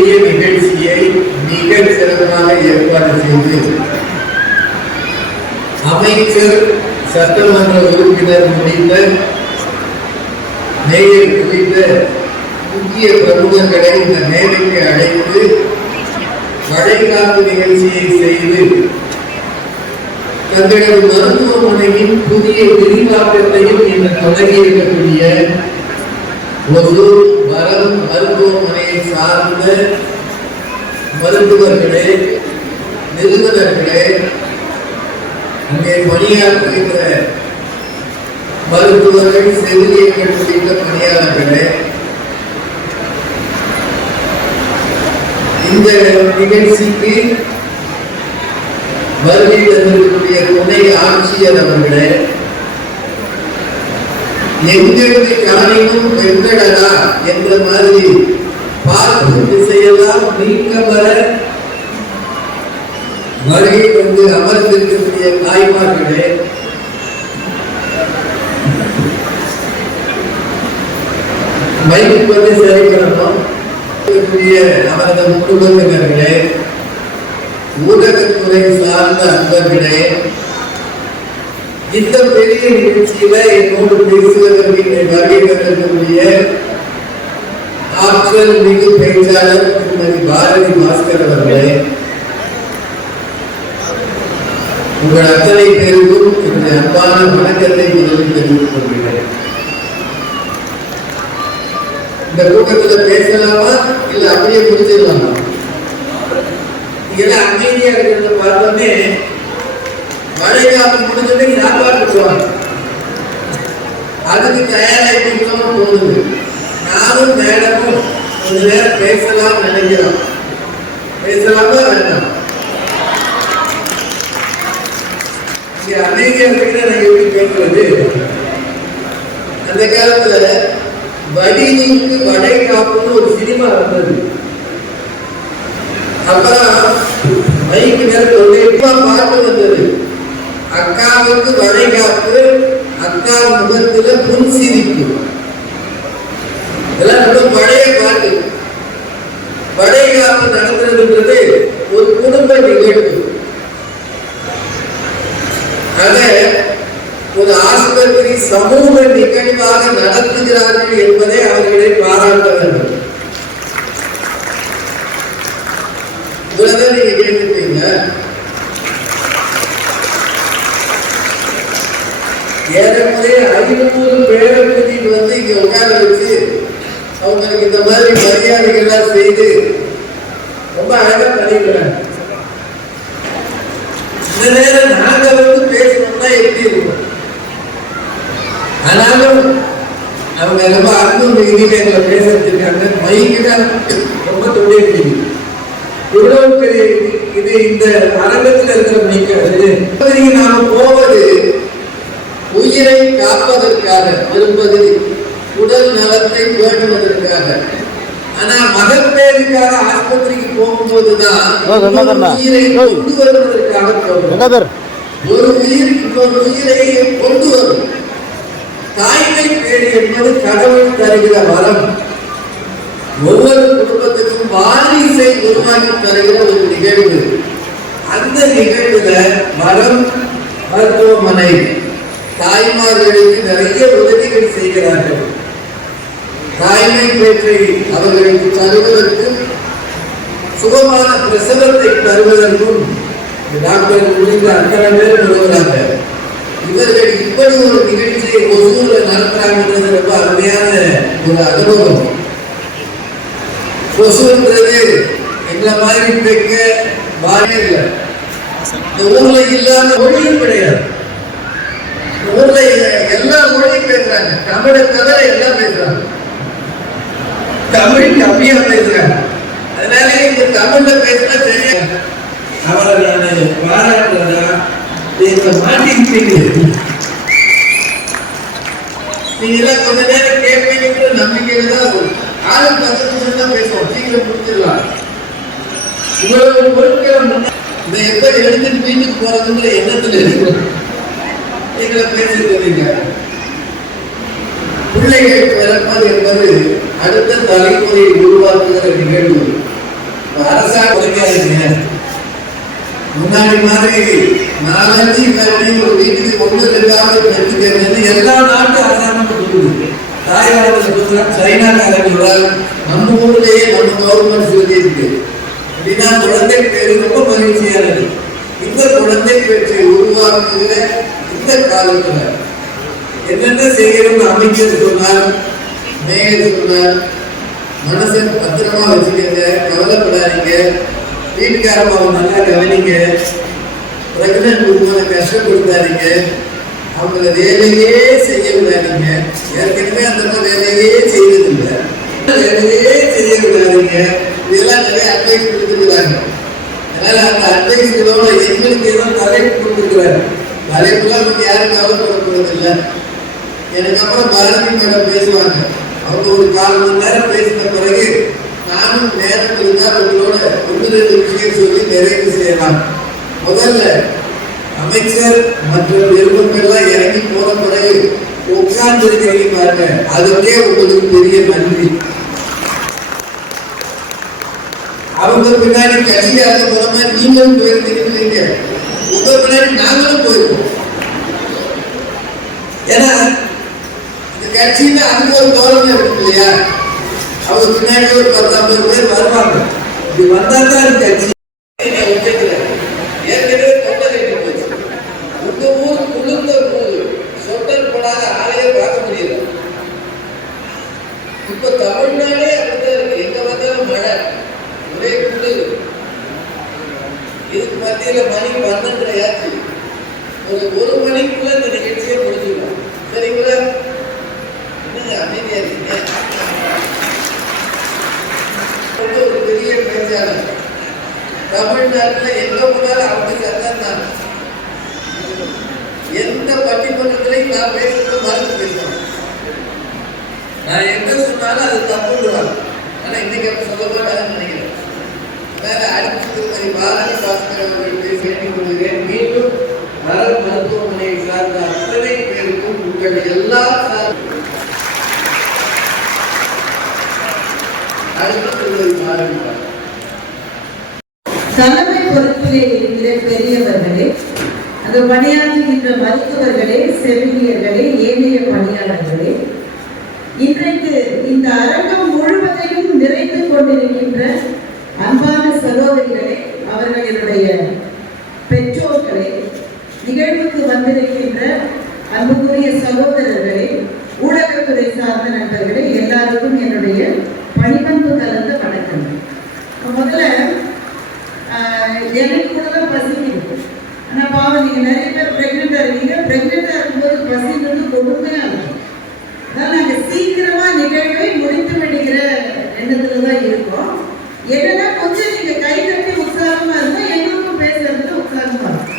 பெரிய நிகழ்ச்சியை மிக சிறப்பாக ஏற்பாடு செய்து அமைச்சர், சட்டமன்ற உறுப்பினர் உள்ளிட்ட மேயர் உள்ளிட்ட முக்கிய பிரமுகர்களை இந்த மேடைக்கு அழைத்து வளைகாப்பு நிகழ்ச்சியை செய்து தங்களது மருத்துவமனையின் புதிய விரிவாக்கத்தையும் இன்று தொடங்கி இருக்கக்கூடிய வரம் மருத்துவமனையை சார்ந்த மருத்துவர்களே, நிறுவனர்களே, அங்கே பணியாற்றுகின்ற மருத்துவர்கள், செவிலியர்கள் உள்ளிட்ட பணியாளர்களே, இந்த நிகழ்ச்சிக்கு வருகை தந்திருக்கக்கூடிய துணை ஆட்சியர் அவர்களே, எங்களுக்கு காணினும் வெங்கடா என்ற மாதிரி பார்க்கும் திசையெல்லாம் நீக்கமர வருகை வந்து அமர்ந்திருக்கக்கூடிய தாய்மார்களே, மைக்கு வந்து சரிபடணும் அவரது குடும்பத்தினர்களே, ஊடகத்துறை சார்ந்த அன்பர்களே, இந்த பெரிய நிகழ்ச்சியில என்னோடு பேசுவதற்கு வருகை தந்திருக்கக்கூடிய ஆற்றல் மிகு பேச்சாளர் திருமதி பாரதி பாஸ்கர் அவர்களே, உங்கள் அத்தனை பேருக்கும் என்னுடைய அன்பான வணக்கத்தை முதலில் தெரிவித்துக் கொள்கிறேன். இந்த கூட்டத்தில் பேசலாமா இல்ல அப்படியே முடிச்சிடலாமா? இதெல்லாம் அமைதியா இருக்கிறத பார்த்தோன்னே வளைகாப்பு முடிஞ்சோடனே சாப்பாடு அதுக்கு தயாராகிட்டோம் தோணுது. நானும் மேடமும் கொஞ்ச நேரம் பேசலாம் நினைக்கிறோம். பேசலாமா வேண்டாம்? அமைதியா இருக்கிற நான் எப்படி பேசுறது? அந்த காலத்துல வடிவுக்கு வளைகாப்புன்னு ஒரு சினிமா இருந்தது. அப்புறம் மைக்கு நேரம் பாட்டு வந்தது. அக்காவுக்கு வளைகாப்பு, அக்கா முகத்துல புன் சிரிப்பு. இதெல்லாம் பழைய பாட்டு. வளைகாப்பு நடத்துறதுன்றது ஒரு குடும்ப நிகழ்வு. அத ஒரு ஆஸ்பத்திரி சமூக நிகழ்வாக நடத்துகிறார்கள் என்பதை அவர்களை பாராட்ட வேண்டும். இவ்வளவுதான் நீங்க கேட்டுட்டீங்க. ஏறக்குறைய 500 பேரப்பதி வந்து இங்க உட்கார வச்சு அவங்களுக்கு இந்த மாதிரி மரியாதைகள்லாம் செய்து ரொம்ப அழகா பண்ணிக்கிறாங்க. இந்த நேரம் நாங்க வந்து பேசணும்னா எப்படி இருக்கும்? ஆனாலும் அவங்க ரொம்ப அன்பு மிகுதியில எங்களை பேச வச்சிருக்காங்க. மைக்குதான் ரொம்ப தொழில். இவ்வளவு பெரிய இது இந்த அரங்கத்தில் இருக்கிற மைக்கு நாம போவது உயிரை காப்பதற்காக, விரும்புவது உடல் நலத்தை பேணுவதற்காக. ஆனா மகப்பேறுக்காக ஆஸ்பத்திரிக்கு போகும்போதுதான் உயிரை கொண்டு வருவதற்காக போகிறோம். ஒரு உயிர் இன்னொரு உயிரை கொண்டு வரும். தாய்மை பேறு என்பது கடவுள் தருகிற வரம். ஒவ்வொரு குடும்பத்துக்கும் வாரிசை உருவாக்கி தருகிற ஒரு நிகழ்வு. அந்த நிகழ்வுல வரம் மருத்துவமனை தாய்மார்களுக்கு நிறைய உதவிகள் செய்கிறார்கள். தாய்மை பேற்றை அவர்களுக்கு தருவதற்கும் சுகமான பிரசவத்தை தருவதற்கும் டாக்டர் உள்ளிட்ட அத்தனை பேர் வருகிறாங்க. இவர்கள் இப்படி ஒரு நிகழ்ச்சியை ஒசூர்ல நடத்துறாங்கன்றது ரொம்ப அருமையான ஒரு அனுபவம். ஒசூர்ன்றது எங்களை மாதிரி பெக்க வாரே இல்லை. இந்த ஊர்ல இல்லாத மொழியும் கிடையாது. ஊர்ல எல்லா மொழியும் பேசுறாங்க. தமிழை தவிர எல்லாம் பேசுறாங்க. தமிழ் கம்மியா பேசுறாங்க. அதனால இந்த தமிழ்ல பேசினா தெரியும். அவரை நான் பாராட்டுறதா மாட்டிக்கிட்டீங்க. நீங்க எல்லாம் கொஞ்ச நேரம் கேட்பீங்க நம்பிக்கையில தான் ஆளு 10 நிமிஷம் தான் பேசுவோம். சீக்கிரம் முடிச்சிடலாம். இவ்வளவு பொருட்களை இந்த எப்படி எடுத்துட்டு வீட்டுக்கு போறதுன்ற எண்ணத்துல இருக்கிறோம். நீங்கள பேசிட்டு பிள்ளைகள் பிறப்பது என்பது அடுத்த தலைமுறையை உருவாக்குகிற நிகழ்வு. அரசாங்கம் ஒதுக்காதீங்க. முன்னாடி மாதிரி 4-5 கல்வி ஒரு வீட்டுக்கு 1-2 பெற்றுக்கிறது எல்லா நாட்டு அரசாங்கம் கொடுக்குது. தாய்வாரத்தில் சைனாக்காரங்களோட நம்ம ஊர்லயே நம்ம கவர்மெண்ட் சொல்லியிருக்கு அப்படின்னா குழந்தை பேரு ரொம்ப மகிழ்ச்சியானது. இந்த குழந்தை பேற்றை உருவாக்குகிற இந்த காலத்துல என்னென்ன செய்யணும்னு அமைச்சர் சொன்னார், மேயர் சொன்னார். மனசை பத்திரமா வச்சுக்கங்க, கவலைப்படாதீங்க, வீட்டுக்காரமாவை நல்லா கவனிங்க, பிரெக்னன்ட் உங்களை கஷ்டப்படுத்தாதீங்க, அவங்கள வேலையே செய்ய விடாதீங்க. ஏற்கனவே அந்த வேலையே செய்யறதில்லை, வேலையே செய்ய விடாதீங்க. இதெல்லாம் நிறைய அட்வைஸ் கொடுத்துருக்குறாங்க. அதனால அந்த அட்வைஸ்களோட எங்களுக்கு எல்லாம் தலைப்பு கொடுத்துருக்குறாங்க. தலைப்புலாம் நம்ம யாரும் கவலைப்படப்படுறது இல்லை. எனக்கு அப்புறம் பாரதி மேடம் பேசுவாங்க. அவங்க ஒரு 1/4 மணி நேரம் பேசின பிறகு நானும் நேரம் இருந்தால் உங்களோட 1-2 விஷயம் சொல்லி நிறைவு செய்யலாம். முதல்ல அமைச்சர் மற்ற நிருபங்கள்லாம் இறங்கி போன பிறகு உட்கார்ந்து இருக்கிறீங்க பாருங்க, அதுக்கே உங்களுக்கு பெரிய நன்றி. அவங்க பின்னாடி கட்சியாக போற நீங்களும் போயிருந்தீங்க, உங்க பின்னாடி நாங்களும் போயிருக்கோம். ஏன்னா இந்த கட்சியில அதுக்கு ஒரு கவர்மெண்ட் இருக்கு இல்லையா, அவங்க பின்னாடி ஒரு 10-50 பேர் வருவாங்க. இப்படி வந்தா தான் கட்சி. ஏற்கனவே தொண்டை கட்டி போச்சு. உங்க ஊர் குளிர்ந்த ஊர், சொட்டல் போடாத ஆளையே பார்க்க முடியல. இப்ப தமிழ்நாடே அப்படிதான் இருக்கு. எங்க வந்தாலும் மழை, ஒரே குளிர். இதுக்கு மத்தியில மணி 12:30 ஆச்சு. ஒரு மணிக்குள்ள இந்த நிகழ்ச்சியை முடிஞ்சிடும். சரிங்களா? என்னங்க அமைதியா இருக்கீங்க? ஒரு பெரிய பேச்சாளர் தமிழ்நாட்டில் எங்க போனாலும் அவங்க சட்டம் தான். எந்த பட்டிமன்றத்திலையும் நான் பேசுறது மறந்து பேசுவேன். நான் எங்க சொன்னாலும் அது தப்புடுவாங்க. ஆனா இன்னைக்கு அப்ப சொல்ல மாட்டாங்கன்னு நினைக்கிறேன். அதனால அடுத்த திருமதி பாரதி பாஸ்கர் அவர்கள் பேச வேண்டிக் கொள்கிறேன். மீண்டும் அரசு மருத்துவமனையை சார்ந்த அத்தனை பேருக்கும் உங்கள் எல்லா தலைமை பொறுப்பிலே இருக்கிற பெரியவர்களே, அந்த பணியாற்றுகின்ற மருத்துவர்களே, செவிலியர்களே, ஏனைய பணியாளர்களே, இன்றைக்கு இந்த அரங்கம் முழுவதையும் நிறைந்து கொண்டிருக்கின்ற அன்பான சகோதரிகளே, அவர்களுடைய பெற்றோர்களே, நிகழ்வுக்கு வந்திருக்கின்ற அன்புக்குரிய சகோதரர்களே, ஊடகத்துறை சார்ந்த நண்பர்களே, எல்லாருக்கும் என்னுடைய பணிபண்பு கலந்த வணக்கம். முதல்ல எனக்கு கூட தான் பசிக்குது. ஆனால் பாவம் நீங்கள் நிறைய பேர் ப்ரெக்னெண்ட்டாக இருக்கீங்க. ப்ரெக்னெண்ட்டாக இருக்கும்போது பசிங்கிறது கொடுமையாக இருக்கும். அதான் நாங்கள் சீக்கிரமாக நிகழ்வை முடித்து விடுகிற எண்ணத்தில் தான் இருக்கோம். என்னன்னா கொஞ்சம் நீங்கள் கை கட்டி உற்சாகமாக இருந்தால் எங்களுக்கும் பேசுறதுல உற்சாகமாக இருக்கும்.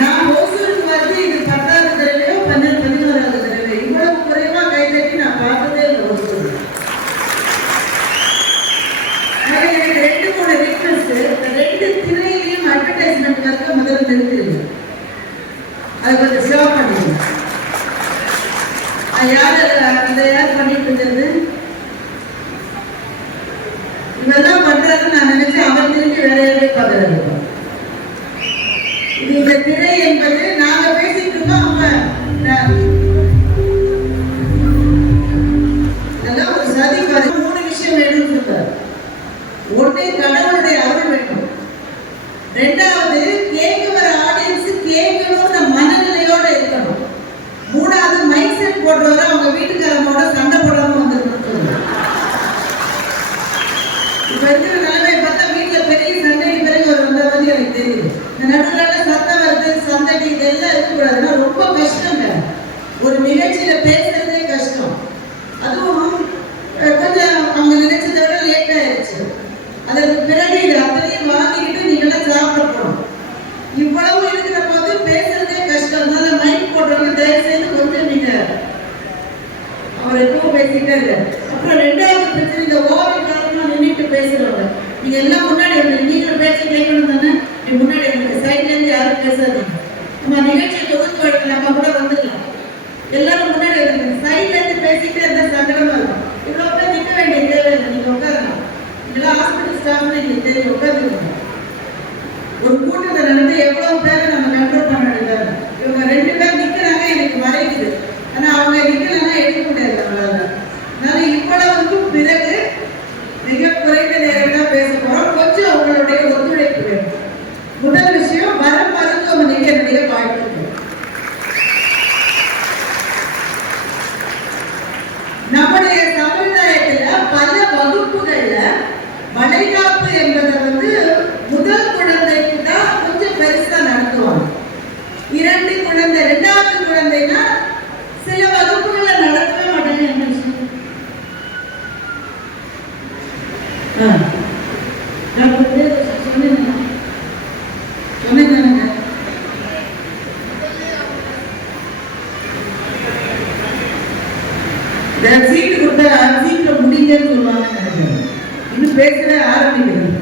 நான் ஓசூருக்கு வந்து இது 10வது தடவையோ 11வது தடவை இவ்வளவு குறைவாக கை கட்டி நான் பார்த்ததே இல்லை ஓசூர். எனக்கு 2-3 ரிக்வெஸ்ட். 2 திரையிலையும் அட்வர்டைஸ்மெண்ட் வந்து முதல்ல நிறுத்திடுங்க. அது கொஞ்சம் ஸ்டாப் பண்ணிடுங்க. யார் பண்ணிட்டு இருக்கிறது? இவெல்லாம் பண்றாருன்னு நான் நினைச்சேன். அவர் திரும்பி வேற யாரையும் பார்க்கறது. இது இந்த திரை என்பது நாங்க பேசிட்டு இருக்கோம். அதெல்லாம் ஒரு சதி. 3 விஷயம் வேணும்னு சொல்றாரு. ஒண்ணு, கடவுளுடைய அருள் வேண்டும். 2வது, கேட்க வர ஆடியன்ஸ் கேட்கணும்ன்ற மனநிலையோட இருக்கணும். 3வது, மைக் செட் போடுறவரை அவங்க வீட்டுக்காரங்களோட சண்டை போடாம வந்துருக்கணும் சொல்லுங்க. இப்ப இருக்கிற நிலைமை பார்த்தா வீட்டுல பெரிய சண்டைக்கு பிறகு ஒரு வந்த மாதிரி எனக்கு தெரியுது. இந்த நடுவில் சத்தம் வருது, சந்தடி, இதெல்லாம் இருக்கக்கூடாதுன்னா ரொம்ப கஷ்டங்க. ஒரு நிகழ்ச்சியில பேசுறதே கஷ்டம். அதுவும் கொஞ்சம் அவங்க நினைச்சதை விட லேட் ஆயிடுச்சு. அதற்கு பிறகு இது அத்தனையும் வாங்கிக்கிட்டு நீங்களாம் சாப்பிடணும். இவ்வளவு இருக்கிற போது பேசுறதே கஷ்டம். அதனால மைக் போடுறவங்க தயவு செய்து கொஞ்சம் நீங்க அவர் எப்பவும் பேசிட்டே இல்லை. அப்புறம் 2வது பிரச்சனை, இந்த ஓவர் காலமா நின்றுட்டு பேசுறவங்க. நீங்க எல்லாம் முன்னாடி நீங்களும் பேச்ச கேட்கணும் தானே. நீ முன்னாடி சைட்ல இருந்து யாரும் பேசாதீங்க. நம்ம நிகழ்ச்சியை தொகுத்து வைக்கலாமா கூட வந்துடலாம். எல்லாரும் முன்னாடி சைட்ல இருந்து பேசிட்டே இருந்தா சங்கடமா இருக்கும். இவ்வளவு பேர் நிற்க வேண்டிய தேவையில்லை. நீங்க உட்காரலாம். நிக்கலன்னா எடுக்க முடியாது நம்மளால. அதனால இவ்வளவுக்கும் பிறகு மிக குறைந்த நேரம் தான் பேச போறோம். கொஞ்சம் உங்களுடைய ஒத்துழைப்பு வேணும். முதல் விஷயம், வர மருத்துவமனைக்கு என்னுடைய வாழ்த்துக்கள். நம்முடைய சமுதாயத்துல பல வகுப்புகள்ல வளைகாப்பு என்பதை முதல் குழந்தைக்கு தான் கொஞ்சம் பெருசா நடத்துவாங்க. 2 குழந்தை, 2வது குழந்தைனா சில வகுப்புகளை நடத்தவே மாட்டாங்க. என்ன விஷயம்? சொன்னேங்க. சீட்டு கொடுத்தா சீக்கிரம் முடிங்கன்னு சொல்லுவாங்க. இன்னும் பேசவே ஆரம்பிக்கிறது.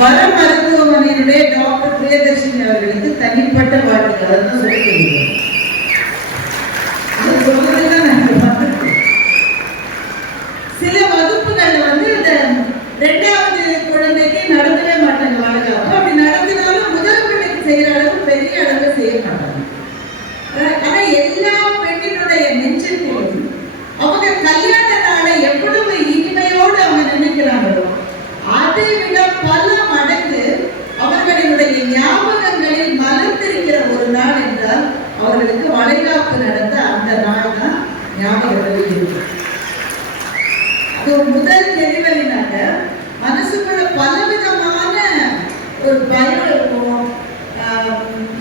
வர மருத்துவமனையினுடைய டாக்டர் பிரியதர்ஷினி அவர்களுக்கு தனிப்பட்ட வாழ்த்துக்கள். அதான் சொல்லிக்கிறேன். சில வகுப்புகள் இந்த 2வது குழந்தைக்கு நடத்தவே மாட்டாங்க வளர்க்காம. அப்படி நடத்தினாலும் முதல் குழந்தைக்கு செய்யற அளவுக்கு பெரிய அளவு செய்ய மாட்டாங்க. ஆனா எல்லா பெண்ணினுடைய நெஞ்சிலும் அவங்க கல்யாண நாளை எவ்வளவு இனிமையோடு அவங்க நினைக்கிறாங்களோ அதை விட பல மடங்கு அவர்களுடைய ஞாபகங்களில் மலர்ந்திருக்கிற ஒரு நாள் என்றால் அவர்களுக்கு வளைகாப்பு நடந்த அந்த நாள் தான் ஞாபகத்தில் இருக்கு. அது முதல் டெலிவரினால மனசுக்குள்ள பலவிதமான ஒரு பயம் இருக்கும்.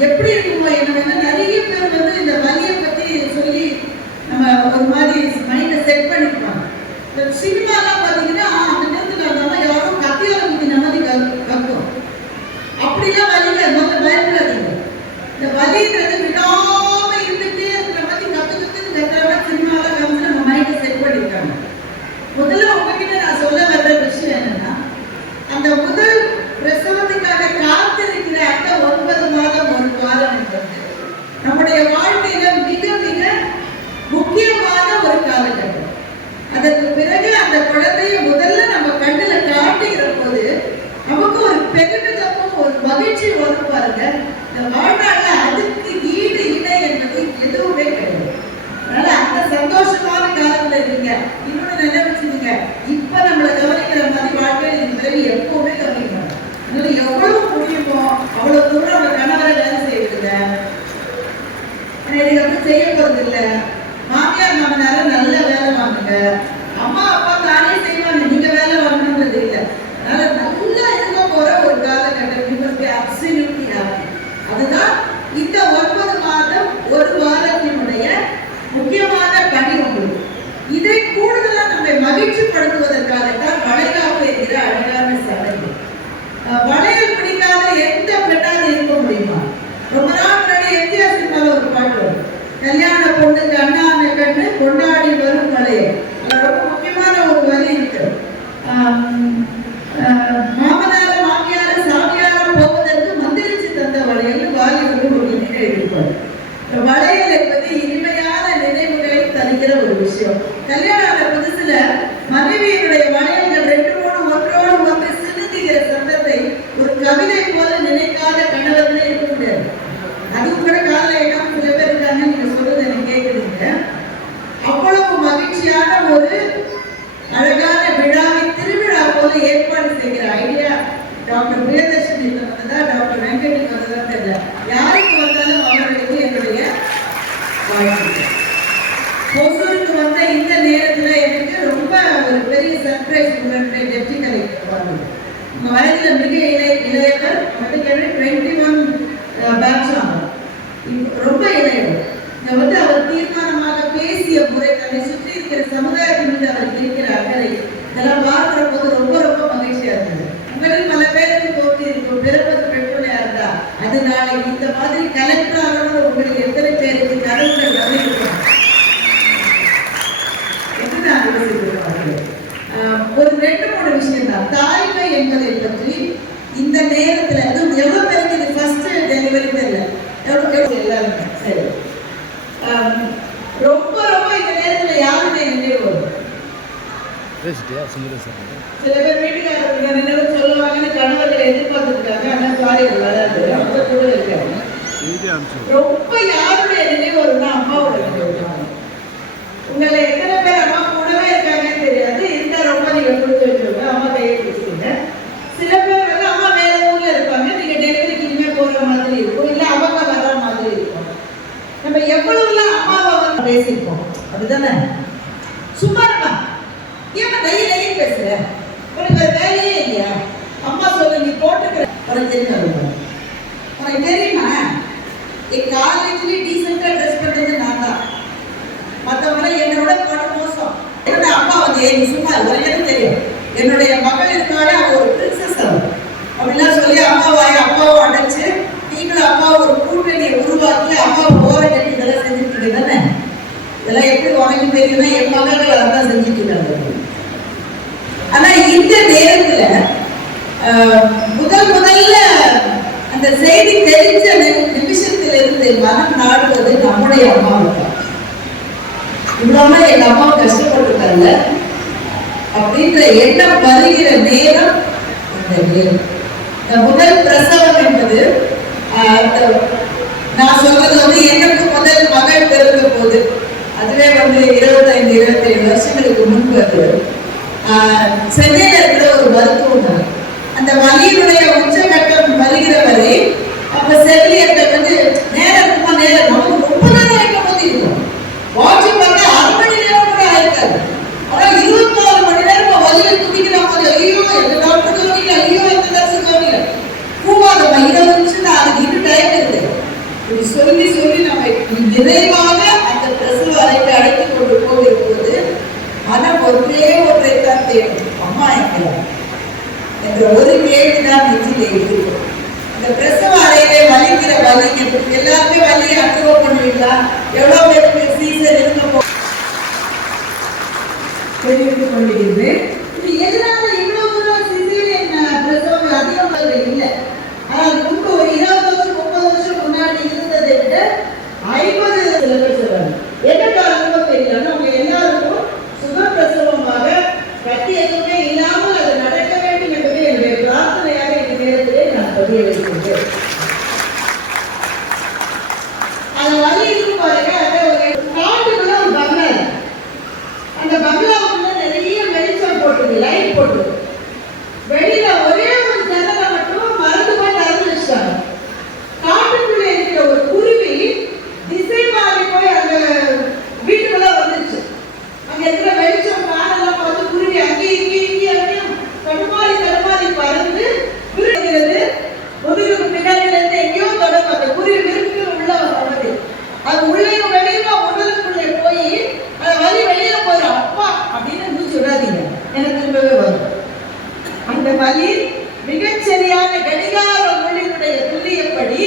எப்படி இருக்குமோ என்ன நிறைய பேர் இந்த வலியை பத்தி சொல்லி நம்ம ஒரு மாதிரி மைண்டை செட் பண்ணிக்குவாங்க. சினிமாலாம் பார்த்தீங்கன்னா அந்த நேரத்தில் அந்த அம்மா யாரும் கத்தியால முடி நமதி கக்கும். அப்படிலாம் வலியில முதல்ல பயப்படாதீங்க. இந்த வலின்றது விடாம இருந்துட்டே இருக்கிற மாதிரி கத்துற மாதிரி சினிமாலாம் வந்து நம்ம மைண்டை செட் பண்ணிருக்காங்க. முதல்ல உங்ககிட்ட நான் சொல்ல வர்ற விஷயம் என்னன்னா, அந்த முதல் பிரசவத்துக்காக காத்திருக்கிற அந்த 9 மாதம் ஒரு காலம் என்பது நம்முடைய வாழ்க்கையில மிக மிக முக்கியமான ஒரு காலகட்டம். அதற்கு பிறகு அந்த குழந்தைய முதல்ல நம்ம கண்ணுல காட்டுகிற போது நமக்கு ஒரு பெருமிதமும் ஒரு மகிழ்ச்சி வரும் பாருங்க. இந்த வாழ்நாள்ல அதுக்கு ஈடு இணை என்பது எதுவுமே கிடையாது. அதனால அந்த சந்தோஷமான காலத்துல இருங்க. இன்னொன்னு நினைச்சுங்க, இப்ப நம்மளை கவனிக்கிற மாதிரி வாழ்க்கையில் இந்த பிறகு எப்பவுமே கவனிக்கணும். அதனால எவ்வளவு முடியுமோ அவ்வளவு தூரம் நம்ம கணவரை வேலை செய்யுங்க. இதை வந்து செய்ய போறது இல்லை. மாமியார் மாமனார நல்ல வேலை வாங்குங்க. அம்மா அப்பா தானே செய்வாங்க, நீங்க வேலை வாங்கணுன்றது இல்லை. அதனால நல்லா இருக்க போற ஒரு காலகட்டம் அப்சல்யூட்லி ஹாப்பி. அதுதான் இந்த 9 மாதம் ஒரு வாரத்தினுடைய முக்கியமான பணி உங்களுக்கு. இதை கூடுதலா நம்மை மகிழ்ச்சிப்படுத்துவதற்காகத்தான் வளைகாப்பு என்கிற அழகான சடங்கு. வளையல் பிடிக்காத எந்த பெண்ணாவது இருக்க முடியுமா? ரொம்ப நாள் முன்னாடி எம்ஜிஆர் சினிமாவில் ஒரு பாட்டு வரும், கல்யாண பொண்ணுக்கு அண்ணான கண்டு கொண்டாடி வரும் வளையல். ரொம்ப முக்கியமான ஒரு வரி இருக்கு. மாமனார மாமியார சாமியார போவதற்கு மந்திரிச்சு தந்த வளையல் பாலிவுட் ஒரு நினைவு எழுதிப்பார். வளையல் என்பது இனிமையான நினைவுகளை தருகிற ஒரு விஷயம். கல்யாண புதுசுல மனைவியினுடைய வளையல்கள் 2-3 ஒன்றோடு ஒன்று சிலுங்குகிற சத்தத்தை ஒரு கவிதை போல நினைக்காத கணவர்களே இருக்க முடியாது. அதுவும் கூட காலையில என்ன சில பேர் இருக்காங்க, நீங்க சொல்றது எனக்கு கேட்குதுங்க. அவ்வளவு மகிழ்ச்சியான ஒரு அழகான விழாவை திருவிழா போல ஏற்பாடு செய்கிற ஐடியா டாக்டர் பிரியதர்ஷினி வந்ததா, டாக்டர் வெங்கடி வந்ததா தெரியல. யாருக்கு வந்தாலும் அவர்களுக்கு என்னுடைய வாழ்த்துக்கள். ஒசூருக்கு வந்த இந்த நேரத்துல எனக்கு ரொம்ப ஒரு பெரிய சர்ப்ரைஸ் உங்களுடைய டெப்டி கலெக்டர் வாழ்வு. உங்க வயதுல மிக இளையவர், 21 பேட்ச் ஆகும். ரொம்ப இளையவர். இங்க அவர் தீர்மானமாக பேசிய முறை, தன்னை சுற்றி இருக்கிற சமுதாயத்தின் மீது அவர் இருக்கிற அக்கறை, இதெல்லாம் பார்க்கிற போது ரொம்ப ரொம்ப மகிழ்ச்சியா இருந்தது. உங்களில் பல பேருக்கு தோற்றி இருக்கும், பிறப்பது பெண்ணுடையா இருந்தா அது நாளைக்கு இந்த மாதிரி கலெக்டர் ஆகணும். உங்களுக்கு எத்தனை பேருக்கு கருவுகள் வந்திருக்கும் என்று நான் யோசிக்கிறேன். ஒரு 2-3 விஷயம் தான். தாய்மை என்பதை பற்றி இந்த நேரத்துல எவ்வளவு பேருக்கு இது ஃபர்ஸ்ட் டெலிவரி தெரியல, எவ்வளவு எல்லாருமே சரி. ரொம்ப ரொம்ப இந்த நேரத்துல யாருமே நினைவு வரும். சில பேர் வீட்டுக்காரங்க நினைவு சொல்லுவாங்கன்னு கணவர்களை எதிர்பார்த்துருக்காங்க. ஆனா சாரி வராது, அவங்க கூட இருக்காங்க. ரொம்ப யாருடைய நினைவு ஒரு பேசியிருப்போம், அப்படிதானே? சும்மா இருப்பா, ஏன் தைரிய பேசுற? உனக்கு ஒரு வேலையே இல்லையா? அம்மா சொல்ல நீ போட்டுக்கிற உனக்கு தெரியும். உனக்கு தெரியுமா, என் காலேஜ்ல டீசெண்டா ட்ரெஸ் பண்றது நான் தான். மற்றவங்க என்னோட போட்டு மோசம். என்னோட அப்பா வந்து நீ சும்மா உனக்கு தெரியும், என்னுடைய மகள் இருக்காலே அவ ஒரு பிரின்சஸ் அப்படிலாம் சொல்லி அப்பாவை அடைச்சு நீங்களும் அப்பாவை ஒரு கூட்டணியை உருவாக்கி அப்பாவை போற கட்டி இதெல்லாம் செஞ்சுட்டு தானே. இதெல்லாம் எப்படி உனக்கு தெரியும்னா என் மகள்கள் அதான் செஞ்சுட்டு இருக்காங்க. ஆனா இந்த நேரத்துல முதல்ல அந்த செய்தி தெரிஞ்ச நிமிஷத்திலிருந்து மனம் நாடுவது நம்முடைய அம்மாவுக்கு. இவ்வளவு எங்க அம்மாவை கஷ்டப்பட்டுருக்காங்க அப்படின்ற எண்ணம் வருகிற நேரம் இந்த நேரம். முதல் பிரசவம் என்பது நான் சொல்றது வந்து எனக்கு முதல் மகள் பிறந்த போது, அதுவே வந்து 25-27 வருஷங்களுக்கு முன்பு அது சென்னையில இருக்கிற ஒரு மருத்துவம். அந்த வலியினுடைய உச்சகட்டம் வருகிற வரை அப்ப செவிலியர்கள் வந்து நேரம் இருக்குமா, நேரம் நமக்கு ரொம்ப நேரம் வைக்க போது இருக்கும். வாட்சி பார்த்தா 6 மணி நேரம் கூட ஆயிருக்காது. ஆனா 24 மணி நேரம் வலியை துடிக்கிற போது ஐயோ எந்த டாக்டர் கவனிக்கல, ஐயோ எந்த நர்ஸ் கவனிக்கல, பூவாதமா 20 நிமிஷம் தான் அதுக்கு இன்னும் டைம் இருக்குது. இப்படி சொல்லி நம்ம நிறைவாக அந்த பிரசவ அறைக்கு அழைத்து கொண்டு போகிற போது மனம் ஒன்றை தான் தேடும், அம்மா என்கிறார் என்ற ஒரு கேள்விதான் நெஞ்சிலே இருக்கும். இந்த பிரசவ அறையிலே வலிக்கிற வலி எல்லாருமே வலியை அனுபவம் பண்ணுவீங்களா? எவ்வளவு பேருக்கு சீசர் இருக்க தெரிவித்துக் கொண்டிருக்கிறேன். இது எதனால இவ்வளவு தூரம் சிசேரியன் பிரசவம் அதிகமாக இல்லை? ஆனால் முன்பு ஒரு 20 வருஷம் 30 வருஷம் முன்னாடி இருந்ததை விட 50 சொல்லுவாங்க. என்ன காரணமும் தெரியல, அவங்க எல்லாருக்கும் சுகப்பிரசவமாக கட்டி எதுவுமே இல்லாமல் அது நடக்க வேண்டும் என்பது என்னுடைய பிரார்த்தனையாக இந்த நேரத்திலே நான் பதிய வைக்கின்றேன். அந்த வழி இருக்கும் பாருங்க, அந்த ஒரு காட்டுக்குள்ள ஒரு பங்களா, அந்த பங்களாவுக்குள்ள நிறைய வெளிச்சம் போட்டுது, லைட் போட்டுது. வெளியில ஒரே ஒரு ஜன்னலை மட்டும் மறந்து போய் திறந்து வச்சுட்டாங்க. காட்டுக்குள்ள இருக்கிற ஒரு குருவி திசை மாறி போய் அந்த வீட்டுக்குள்ள வந்துச்சு. அங்க இருக்கிற வெளிச்சம் காணெல்லாம் பார்த்து குருவி அங்கேயும் தடுமாறி பறந்து விரும்புகிறது. முதுகுக்கு பின்னாடி இருந்து எங்கேயோ தொடரும். அந்த குருவி விரும்பி உள்ள வருது. அது உள்ளேயும் வெளியுமா உடலுக்குள்ளே போய் அந்த வலி வெளியில போயிடும். அப்பா அப்படின்னு மூச்சு விடாதீங்க, எனக்கு திரும்பவே வரும். அந்த வலி மிகச்சரியான கடிகார மொழியினுடைய துல்லியப்படி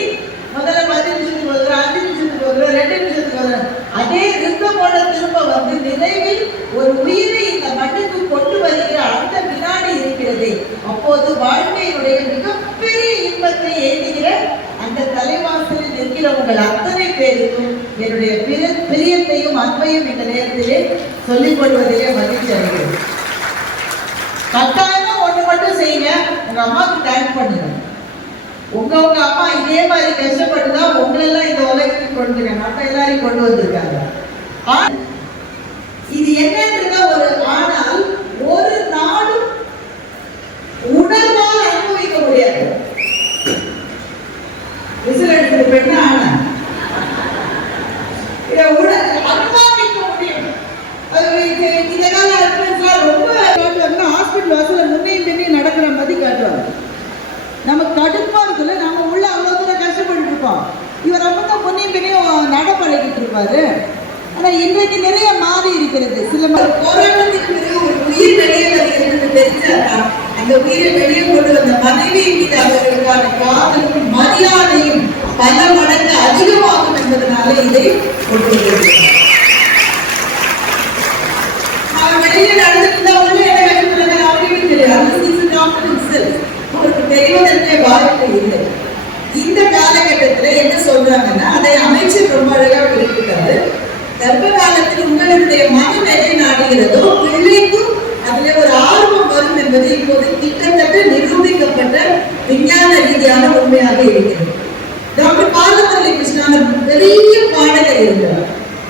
முதல்ல 10 நிமிஷத்துக்கு வருது, 5 நிமிஷத்துக்கு வருது, 2 நிமிஷத்துக்கு வருது, அதே ரித்தமோட திரும்ப வந்து நிறைவில் ஒரு உயிரை இந்த மண்ணுக்கு கொண்டு வருகிற அந்த வினாடி இருக்கிறது. அப்போது வாழ்க்கையினுடைய மிகப்பெரிய இன்பத்தை ஏற்றுகிற அந்த தலைவாசலில் இருக்கிறவங்கள் அத்தனை பேருக்கும் என்னுடைய பிரியத்தையும் அன்பையும் இந்த நேரத்திலே சொல்லிக் கொள்வதிலே மகிழ்ச்சி அடைகிறேன். கட்டாயமா ஒண்ணு மட்டும் செய்யுங்க, உங்க அம்மாவுக்கு தேங்க் பண்ணுங்க. உங்க அம்மா இதே மாதிரி கஷ்டப்பட்டுதான் உங்களெல்லாம் இந்த உலகத்துக்கு கொண்டு நம்ம எல்லாரையும் கொண்டு வந்திருக்காங்க. இது என்னன்றத ஒரு ஆனால் ஒரு நாளும் உணர்வால் அனுபவிக்க முடியாது. பெண்ணா ஆனா அனுபவிக்க முடியும். இந்த கால ரொம்ப ஹாஸ்பிட்டல் வாசல முன்னையும் பின்னையும் நடக்கிற மாதிரி காட்டுவாங்க. நமக்கு கடுப்பா இருக்குல்ல, நம்ம உள்ள அவ்வளவு தூரம் கஷ்டப்பட்டு இருப்போம். இவர் அப்பதான் முன்னையும் பின்னையும் நட பழகிட்டு இருப்பாரு. ஆனா இன்றைக்கு நிறைய மாறி இருக்கிறது. சில போராட்டத்துக்கு பிறகு ஒரு உயிர் வெளியே வருகிறது தெரிஞ்சாக்கா அந்த உயிரை வெளியே கொண்டு வந்த மனைவியின் மீது அவர்களுக்கான காதலும் மரியாதையும் பல மடங்கு அதிகமாகும் என்பதனால இதை கொண்டிருக்கிறது. அவர் வெளியே நடந்துட்டு உள்ள என்ன கஷ்டப்படுறாங்க அவங்களுக்கு தெரியாது. அவருக்கு தெரிவதற்கே வாய்ப்பு இல்லை. இந்த காலகட்டத்தில் என்ன சொல்றாங்கன்னா, அதை அமைச்சர் ரொம்ப அழகா குறிப்பிட்டாரு. கர்ப்ப காலத்தில் உங்களுடைய மனம் எதை நாடுகிறதோ பிள்ளைக்கும் அதுல ஒரு ஆர்வம் வரும் என்பது இப்போது கிட்டத்தட்ட நிரூபிக்கப்பட்ட விஞ்ஞான ரீதியான உண்மையாக இருக்கிறது. டாக்டர் பாலமுரளி கிருஷ்ணன் பெரிய பாடகர் இருந்தார்.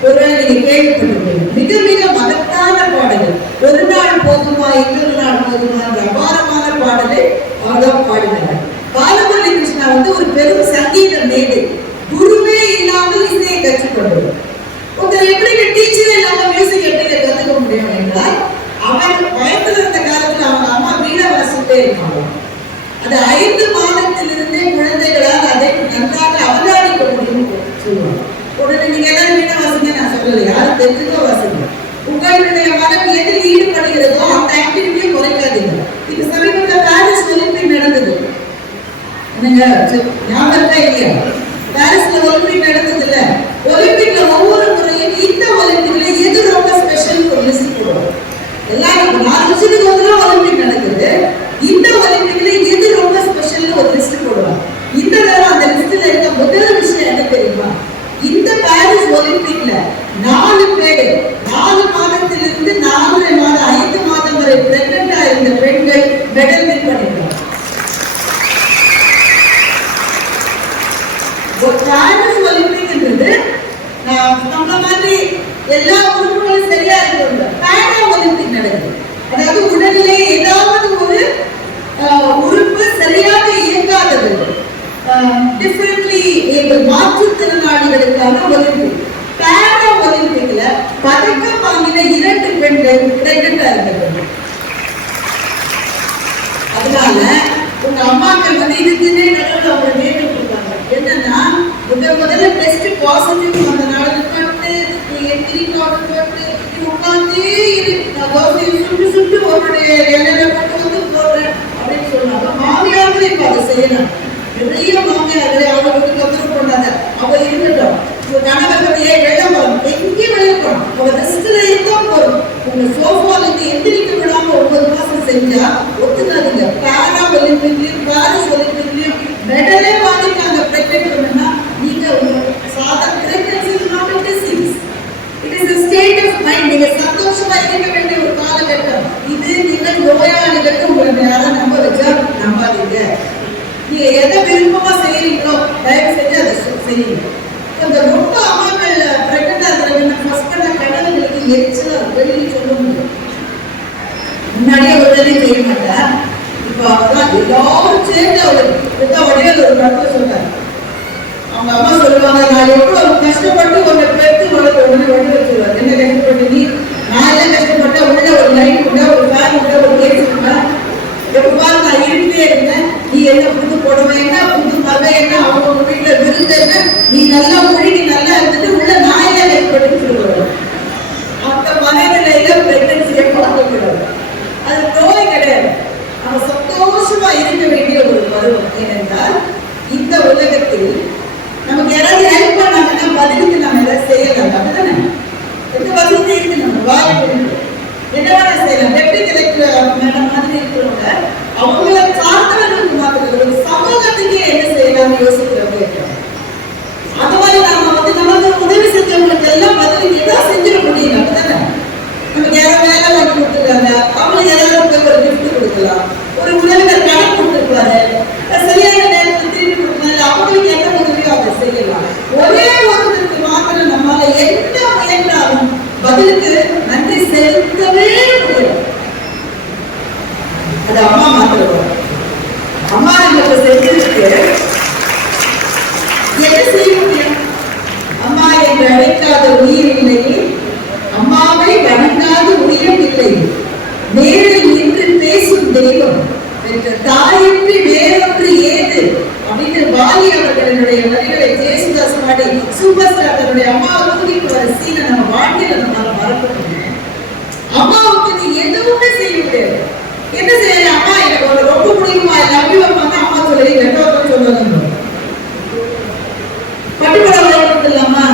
ஒருவேளை நீங்க கேள்விப்பட்டிருக்கீங்க. மிக மிக மகத்தான பாடல்கள். ஒரு நாள் போதுமா இன்னொரு நாள் போதுமா என்ற அபாரமான பாடலை அவர்தான் பாடினார். பாலமுரளி கிருஷ்ணா வந்து ஒரு பெரும் சங்கீத மேதை. குருவே இல்லாமல் இசையை கற்றுக்கொண்டவர். உங்களை எப்படி என்றால் அவர் வயத்துல இருந்த காலத்துல அவங்க அம்மா வீணை வாசிட்டே இருப்பாங்க. அது 5 மாதத்திலிருந்தே குழந்தைகளால் அதை நன்றாக அவதானிக்க முடியும் சொல்லுவாங்க. உடனே நீங்க எல்லாரும் வீணை வாசிங்க நான் சொல்லலை, யாரும் தெரிஞ்சுக்கோ வாசிங்க. உங்களுடைய மனம் எதில் ஈடுபடுகிறதோ அந்த ஆக்டிவிட்டியை குறைக்காதீங்க. இப்ப சமீபத்தில் பாரிஸ் ஒலிம்பிக் நடந்தது, ஞாபகம் இல்லையா? பாரிஸ்ல ஒலிம்பிக் நடந்தது இல்ல? ஒலிம்பிக்ல ஒவ்வொரு முறையும் இந்த ஒலிம்பிக்ல எது ரொம்ப ஸ்பெஷல் ஒரு லிஸ்ட் போடுவோம். எல்லாரும் 4 வருஷத்துக்கு ஒரு தடவை ஒலிம்பிக் நடக்குது, இந்த ஒலிம்பிக்ல எது ரொம்ப ஸ்பெஷல் ஒரு லிஸ்ட் போடுவாங்க. இந்த தடவை அந்த லிஸ்ட்ல இருக்க முதல் விஷயம் என்ன தெரியுமா? இந்த பாரிஸ் ஒலிம்பிக்ல 4 பேர் 4 மாதத்திலிருந்து 4 மாதம் 5 மாதம் வரை பிரெக்னண்டா இருந்த பெண்கள் மெடல் வின் பண்ணிருக்காங்க. பாரிஸ் ஒலிம்பிக் என்றது நம்ம மாதிரி எல்லா உறுப்புகளும் சரியா இருக்கிறது. பாரா ஒலிம்பிக் நடக்குது, அதாவது உடலிலே ஏதாவது ஒரு உறுப்பு சரியாக இயங்காதது, டிஃபரெண்ட்லி மாற்றுத்திறனாளிகளுக்கான ஒலிம்பிக். பாரா ஒலிம்பிக்ல பதக்கம் வாங்கின 2 பெண்கள் பிரெக்னண்டா இருக்கிறது. அதனால உங்க அம்மாக்கள் வந்து இதுக்குன்னே நடுவில் அவங்க நேற்று கொடுத்தாங்க. என்னன்னா முதல்ல டெஸ்ட் பாசிட்டிவ் வந்தனால பட்டு உட்காந்து சுட்டு உன்னுடைய இலையில கொண்டு வந்து போடுறேன் அப்படின்னு சொன்னாங்க. மாமியார்கள் இப்ப அதை செய்யலாம். நிறைய மாமியார்களே அவங்களுக்கு தொந்தரவு பண்ணாத, அவ இருக்கட்டும், உங்க கணவர்கள் ஏன் வெள்ளம் போகணும், எங்கேயும் வெளியே போகணும், அவங்க ரெஸ்ட்ல இருந்தா போறோம். உங்க சோஃபால இருந்து எந்திரிக்க விடாம 9 மாசம் செஞ்சா ஒத்துக்காதீங்க. பாரா ஒலிம்பிக்லயும் பாரிஸ் ஒலிம்பிக்லயும் மெடலே வாங்கிட்டாங்க. பிரெக்னென்ட் பண்ணா நீங்க சாதா pregnancy is not a disease, it is a state of mind. நீங்க சந்தோஷமா இருக்க வேண்டிய ஒரு காலகட்டம் இது. நீங்கள் நோயாளிகளுக்கு உங்களை யாரும் நம்ப வச்சா நம்பாதீங்க. நீங்க எதை விருப்பமா செய்யறீங்களோ தயவு செஞ்சு அதை செய்யுங்க. அந்த ரொம்ப அம்மாக்கள் பிரெக்னண்டா இருக்கிறவங்க ஃபர்ஸ்ட் கடவுளுக்கு எரிச்சலா வெளியே சொல்ல முடியும். முன்னாடியே உடனே செய்ய மாட்டேன். இப்போ அவதான் எல்லாரும் சேர்ந்து அவளுக்கு வடிவில் ஒரு படத்துல சொல்றாரு. அவங்க அம்மா சொல்லுவாங்க, நான் எவ்வளவு கஷ்டப்பட்டு உன்னை பெற்று உனக்கு உடனே வடி வச்சுருவாரு. என்ன கஷ்டப்பட்டு நீ? நான் எல்லாம் கஷ்டப்பட்ட உள்ள ஒரு லைட் உண்டா, ஒரு ஃபேன் உண்டா, ஒரு கேஸ் உண்டா, எப்ப பாரு நான் இருந்தே இருந்தேன். நீ என்ன புது புடவை என்ன, புது நகை என்ன, அவங்க வீட்டுல விருந்து என்ன, நீ நல்லா முழுகி நல்லா இருந்துட்டு உள்ள நான் எல்லாம் ஏற்பட்டு சொல்லுவாரு. அந்த மனநிலையில பிரெக்னன்சியை பார்க்கக்கூடாது. அது நோய் கிடையாது, நம்ம சந்தோஷமா இருக்க வேண்டிய ஒரு பருவம். ஏனென்றால் இந்த உலகத்தில் நமக்கு யாராவது ஹெல்ப் பண்ணாங்கன்னா பதிலுக்கு நம்ம ஏதாவது செய்யலாம். அப்படிதானே? எந்த வசதி இருக்கு, நம்ம வாய்ப்பு என்ன வேணா செய்யலாம். டெப்டி கலெக்டர் மேடம் மாதிரி இருக்கிறவங்க அவங்கள சார்ந்தவர்களுக்கு மாத்திரம் ஒரு சமூகத்துக்கே என்ன செய்யலாம்னு யோசிக்கிறவங்க இருக்காங்க. அது மாதிரி நாம வந்து நமக்கு உதவி செஞ்சவங்களுக்கு எல்லாம் பதிலுக்கு ஏதாவது செஞ்சிட முடியும். அப்படிதானே? நமக்கு யாராவது வேலை வாங்கி கொடுத்துருக்காங்க, அவங்களுக்கு ஏதாவது ஒரு கிஃப்ட் கொடுக்கலாம். ஒரு உறவினர் கடன் கொடுத்துருப்பாரு, சரியான நேரத்தில் திருப்பி கொடுக்கணும், அவங்களுக்கு என்ன உதவியோ அதை செய்யலாம். ஒரே ஒருத்தருக்கு மாத்திரம் நம்மளால என்ன முயன்றாலும் பதிலுக்கு நன்றி செலுத்தவே முடியும். அது அம்மா மாத்திரம். அம்மா நமக்கு செஞ்சதுக்கு என்ன செய்ய முடியும்? அம்மா என்று அழைக்காத உயிர் இல்லை, அம்மாவை வணங்காத உயிரும் இல்லை, நேரில் நின்று பேசும் தெய்வம் என்ற தாயின்றி வேறொன்று ஏது அப்படின்னு வாலி அவர்களுடைய வரிகளை ஜேசுதாஸ் பாடி சூப்பர் ஸ்டார் தன்னுடைய அம்மாவை தூக்கிட்டு வர சீனை நம்ம வாழ்க்கையில நம்மளால மறக்க முடியும். அம்மாவுக்கு நீ எதுவுமே செய்ய முடியாது. என்ன செய்யல? அம்மா எனக்கு ஒரு ரொம்ப பிடிக்குமா, லவ் யூ அம்மா, அம்மா சொல்லி ரெண்டாவது சொல்லணும். பட்டுப்படவை போட்டுக்கலாமா,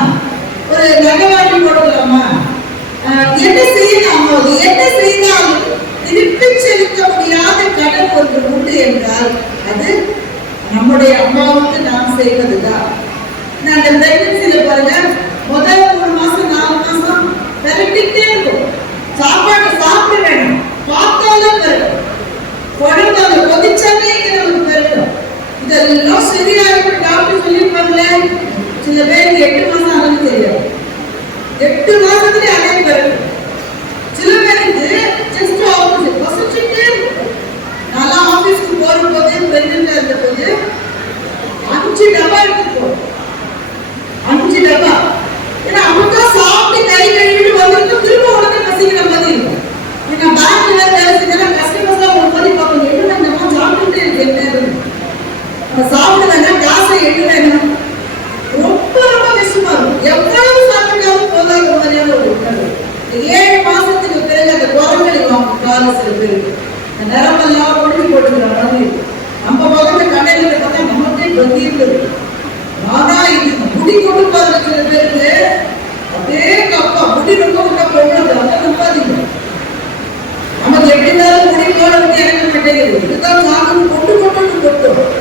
ஒரு நகைவாட்டி போட்டுக்கலாமா, என்ன செய்யலாம்? அம்மாவுக்கு என்ன செய்தாலும் திருப்பி செலுத்த முடியாத கடன் ஒன்று உண்டு என்றால் அது நம்முடைய அம்மாவுக்கு நாம் செய்வதுதான். நான் அந்த பிரெக்னன்சில பாருங்க, முதல் 3 மாசம் 4 மாசம் விரட்டிக்கிட்டே இருக்கும். சாப்பாடு சாப்பிட வேணும், பார்த்தாலும் பெறணும், குழம்பு அந்த கொதிச்சாலே நமக்கு பெறணும். இதெல்லாம் சரியா இருக்கும். டாக்டர் சொல்லியிருப்பாங்களே, சில பேருக்கு 8 மாசம் ஆனது தெரியாது, 8 மாசத்துலயே அதே பெறணும். சில பேருக்கு ஜஸ்ட் ஆப்போசிட் பசிச்சுட்டே இருக்கும். நல்லா ஆபீஸ்க்கு போற போது பிரெக்னெண்டா இருந்த போது 5 டப்பா எடுத்துப்போம், 5 டப்பா. ஏன்னா அவங்க சாப்பிட்டு கை கழுவிட்டு வந்து திரும்ப உடனே பசிக்கிற மாதிரி இருக்கும். போறதுக்கு எனக்கு மாட்டேங்குது. இதுதான் சாமி கொண்டு கொண்டு கொட்டும்.